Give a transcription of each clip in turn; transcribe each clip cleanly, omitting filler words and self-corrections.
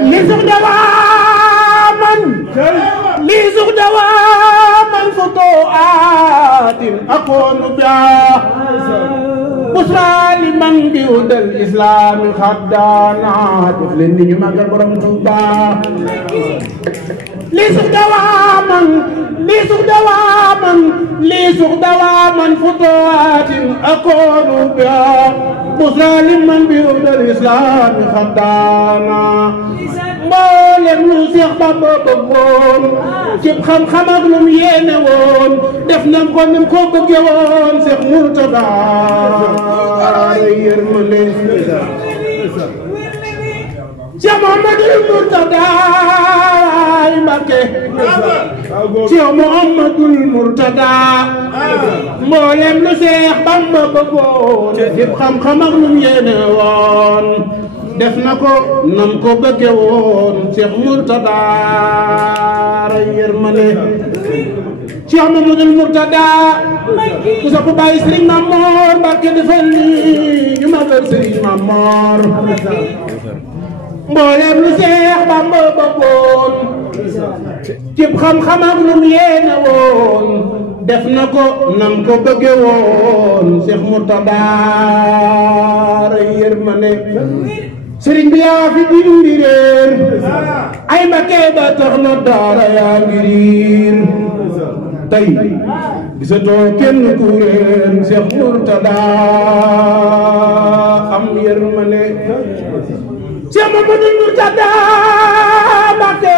لزق دواما لزق دواما فتوات أكون بها بشرى لمن بهدى الإسلام خدانا جفلني ما قبرم توبا لزق دواما لزق دواما لزق دواما فتوات أكون بها بشرى لمن بهدى الإسلام خدانا mboolem lu Seex Bamba bëggoon ci xam-xam ak lu mu yéene woon def na ko ni mu ko bëggee woon Seex Murtada yërmande Seex Muhammadul Murtada Mbàkke Seex Muhammadul Murtada mboolem lu Seex Bamba bëggoon ci xam-xam ak lu mu yéene woon def na ko nam ko bëgge woon Cheikh Murtada yërmande Cheikh Mamadou Murtada ku sopp bàyyi Serigne Mamor Mbàkke defal ni ñu magal Serigne Mamor mboolem lu Cheikh Bamba bëggoon cib xam-xam ak lu mu yéene woon def na ko nam ko bëgge woon Cheikh Murtada yërmande sëriñ bi yaa fi dindi réer ay Mbàkke ba tax na daara yaa ngi riir tey gisatoo kenn ku réer Seex Murtada am yërmande Seex Mamadul Murtada Mbàkke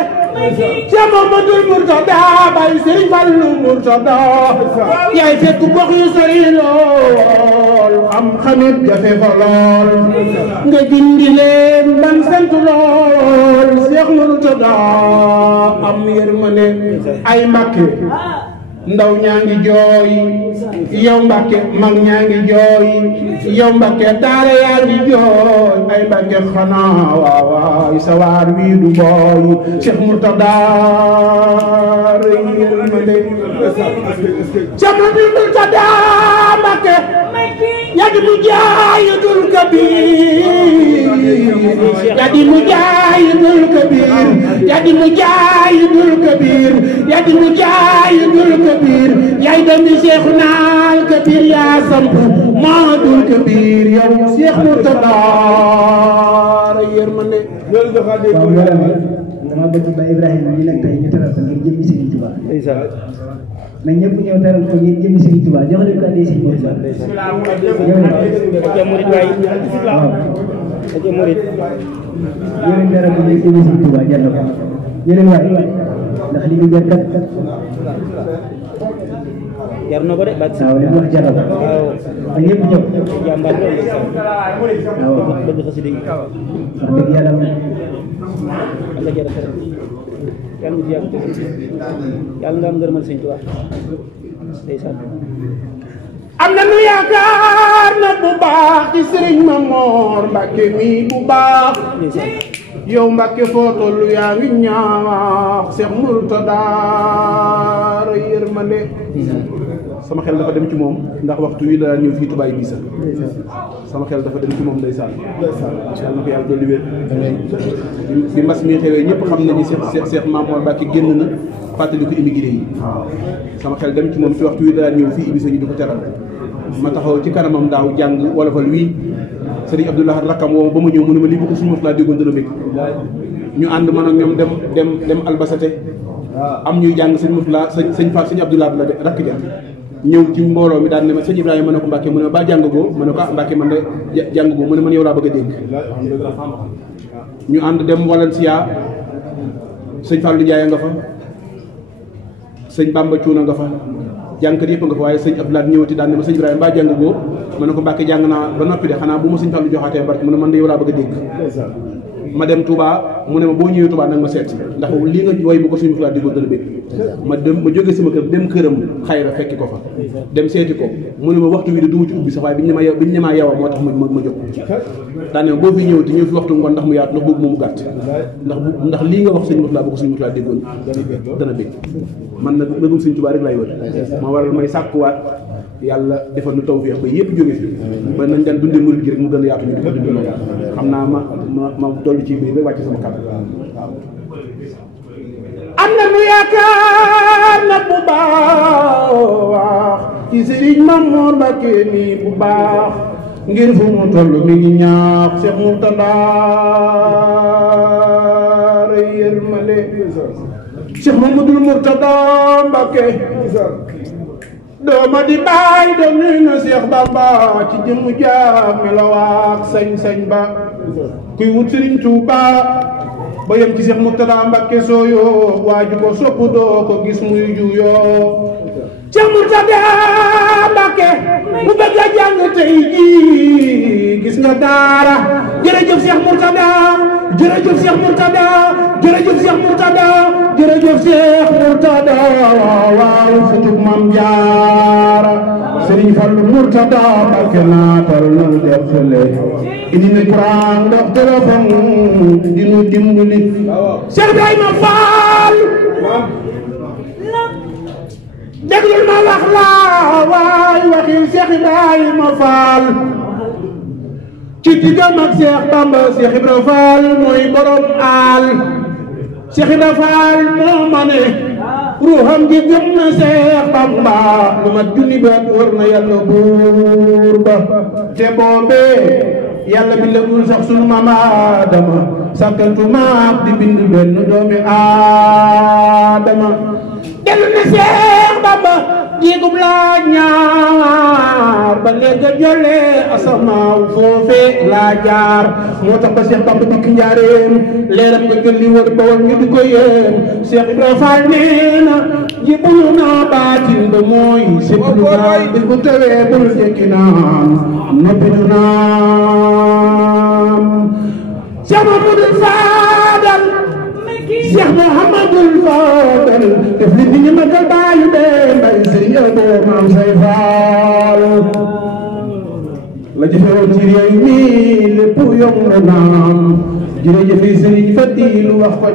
Seex Mamadul Murtada bay Sëriñ Fallu Murtada yaay fekk gox yu sori lool am xamit jafe fa lool nga gindi leen man sant lool Seex Murtada am yërmande ay Mbàkke ndaw ñaa ngi jooy yow Mbàkke mag ñaa ngi jooy yow Mbàkke daara yaa ngi jooy ay Mbàkke xanaa waaw sa waar wi du booy Seex Murtada yërmande Seex Murtada Mbàkke yadi mujahidul kabir yadi mujahidul kabir yadi mujahidul kabir yadi mujahidul kabir yaay doomi Seexuna al kabir yaa samp Mamadul kabir yow Seex Murtada yërmande dama bëgg ba Ibrahima ñi nag tey ñu teral ko ngir jëmmi Serigne Touba na ñëpp ñëw teral ko ngir jëmmi Serigne Touba jox leen ko addi Serigne Touba ak murid waay ak murid yéen teral ko ngir jëmmi Serigne Touba jàll ko yéen waay ndax li ngi jar kat jar na ko de bàcc waaw li mu wax jàll ko waaw na ñëpp ñëw jàmbaar waaw bëgg xasida yi wax dëgg yàlla Allah jara xere yàlla nga fi yàgg yàlla nga am ngërëmal Sëñ Tuubaa ndeysaan am na nu yaakaar na bu baax ci Serigne Mamor Mbàkke mi bu baax yow Mbàkke foo tollu yaa ngi ñaax Seex Murtada yërmande sama xel dafa dem ci moom ndax waxtu wi la ñëw fii Touba Ibisa sama xel dafa dem ci moom ndeysaan yàlla na ko yàlla dolli wér bi mbas mi xewee ñëpp xam nañu Seex Mamor Mbàkke génn na fàttali ko immigré yi sama xel dem ci moom ci waxtu wi la ñëw fii Ibisa ñu di ko teral ma taxaw ci kanamam daaw jàng wolofal wii Serigne Abdoulaye rakkam woo ba ma ñëw mu ne ma lii bu ko suñu mos laa déggoon dana bëgg ñu ànd man ak ñoom dem albasate am ñuy jàng sëñ Moussa sëñ Fall sëñ Abdoulaye la de rakk ja ñëw ci mbooloo mi daal ne ma sëñ Ibrahima ma ne ko Mbàkke mu ne ma ba jàng goo ma ne ko Mbàkke man de jàng goo mu ne man yow laa bëgg a dégg ñu ànd dem Valencia sëñ Fallou Ndiaye nga fa sëñ Bamba Cuuna nga fa jàngkat yëpp nga fa waaye sëñ Abdoulaye ñëwati daal ne ma sëñ Ibrahima ba jàng goo ma ne ko Mbàkke jàng naa ba noppi de xanaa bu ma sëñ Fallou joxaatee barke mu ne man de yow laa bëgg a dégg ma dem Touba mu ne ma boo ñëwee Touba nag ma seet si ndax lii nga way bu ko suñu fulaa diggoon dana bëgg ma jóge sama kër dem këram xayra fekki ko fa dem seeti ko mu ne ma waxtu wi de du ma ci ubbi sax waaye biñu ne ma yow moo tax ma jóg daane boo fi ñëwati ñëw fi waxtu ngoon ndax mu yaatu ndax boobu moomu gàtt ndax lii nga wax sëñ Murtada bu ko suñu fulaa diggoon dana bëgg man nag nagum sëñ Touba rek lay wër ma waral may sàkkuwaat yàlla defal nu tawfeex ba yëpp jóge fi ba nañ daan dundee murid gi rek mu gën a yaatu ñu di ko dundee loolu xam naa ma dolli ci biir rek wàcc sama kàddu waaw am na nu yaakaar nag bu baax ci Sëriñ Mamour Mbacké mi bu baax ngir fu mu toll mi ngi ñaax Cheikh Mourtada yërmale Cheikh Mamadou Mourtada Mbacké dooma di baay doom nuy na Cheikh Bamba ci jëmu jaam melawaak sañ-sañ ba kuy wut Sëriñ Tuuba ba yem ci Cheikh Mourtada Mbacké sooyo waaju ko sopp doo ko gis muy juyoo Cheikh Mourtada Mbacké bu bëgg a jàng tey jii gis nga daara jërëjëf Cheikh Mourtada jërëjëf Cheikh Mourtada jërëjëf Cheikh Mourtada jërëjëf Cheikh Mourtada waaw sutub Maam Jaara Serigne Fallou Mourtada Mbacké naatal na defale indi na Quran ndox téléphone dinu dimbali Cheikh Ibrahima Fall déglul ma wax la waay waxi Cheikh Ibrahima Fall ci diggam ak Cheikh Bamba Cheikh Ibrahima Fall mooy borom aal Cheikh Ibrahima Fall moo ma ne ruuxam gi gëm na Cheikh Bamba lu mat junni baat war na yàlla buur ba te boobee yàlla bindagul sax sunu maam Aadama sàkkantuma di bind benn doomi Aadama dellu na Cheikh Bamba diigub laa ñaar ba léegi jolle asamaaw foofe laa jaar moo tax ba Cheikh Bamba dikk njaareem leeram nga gën li wër Bawol ñu di ko yéem Cheikh Ibrahima Fall nee na jibulu naa baatin ba mooy siblu naa bis bu tawee bul jekki naan noppi du naam Cheikh Mamadou Fadal Cheikh Mouhamadoul Fadal def li nit ñi magal baayu dee mbay sëriñ Abo Maam Say Faal la jëfewoon ci réew mi lépp yomb na naam jërëjëf sëriñ Fadilu wax ko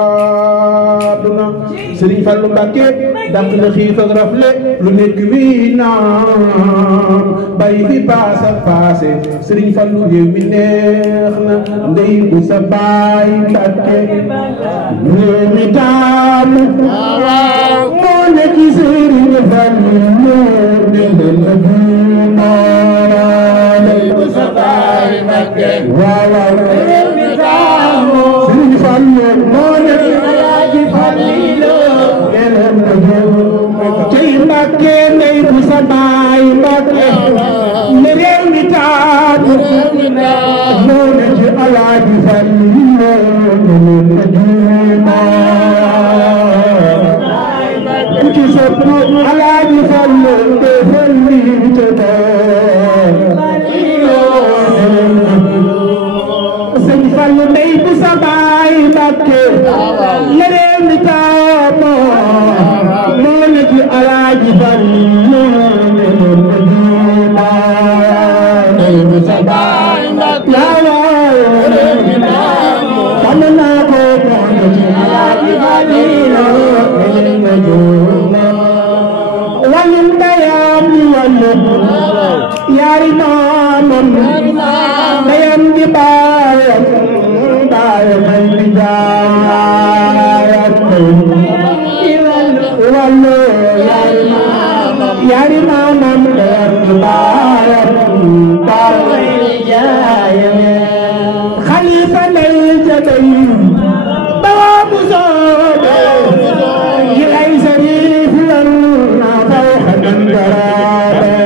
jaadu na sëriñ Fallu Mbacké dàq na xiif ak rafle lu nekk wii naam bàyyi fi paas ak paase sëriñ Fallu réew mi neex na ndey bu sa baay Mbacké réew mi taamu moo ne ci sëriñ Fallu moo dendal na ndey bu sa baay Mbacké waaw réew mi taamu sëriñ Fallu moo ne ci Alaaji Fallilu cey Mbacké ndey bu sa baay Mbacké ne réew mi taamu moo ne ci Alaaji Fallilu ku ci sopp Alaaji Fallu defal lii te sëñ Fallu ndey bu sa baay Mbacké ne réew mi taamu moo ne ci Alaaji Fallu ndey bu sa baay Mbacké xam naa ko moo ne ci Alaaji Fallu wàllum ndeyam di wàllum yaari maamam ndeyam di baayam baayam ay di jaayam wàllu yaari maamam ndeyam di baayam baayam ay di jaayam xalifa ndey ja day bawa bu soobe yi ay sariif lan na faw xanan garaade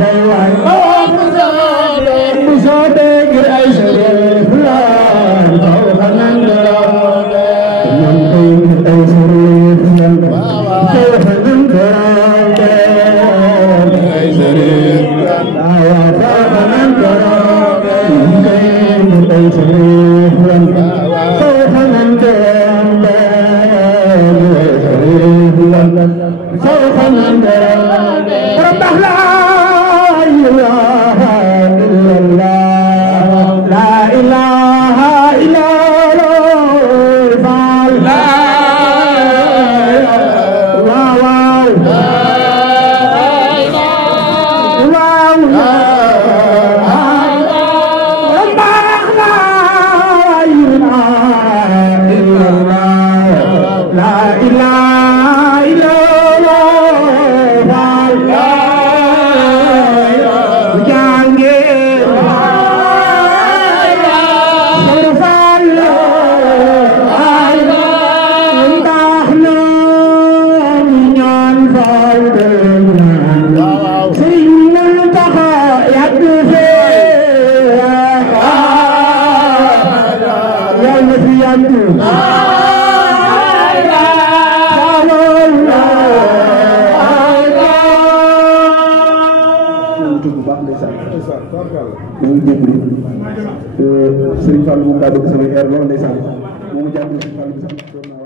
day waay bawa bu soobe yi ay sariif lan faw xanan garaade man kay ay sariif lan faw xanan garaade ay sariif lan faw xanan garaade ay sariif lan faw xanan garaade فوق المنبر ربح لا إله إلا الله لا إله إلا الله لا إله Serigne Fallou moom daa bëgg samay air lool ndeysaan moomu jàpp Serigne Fallou sax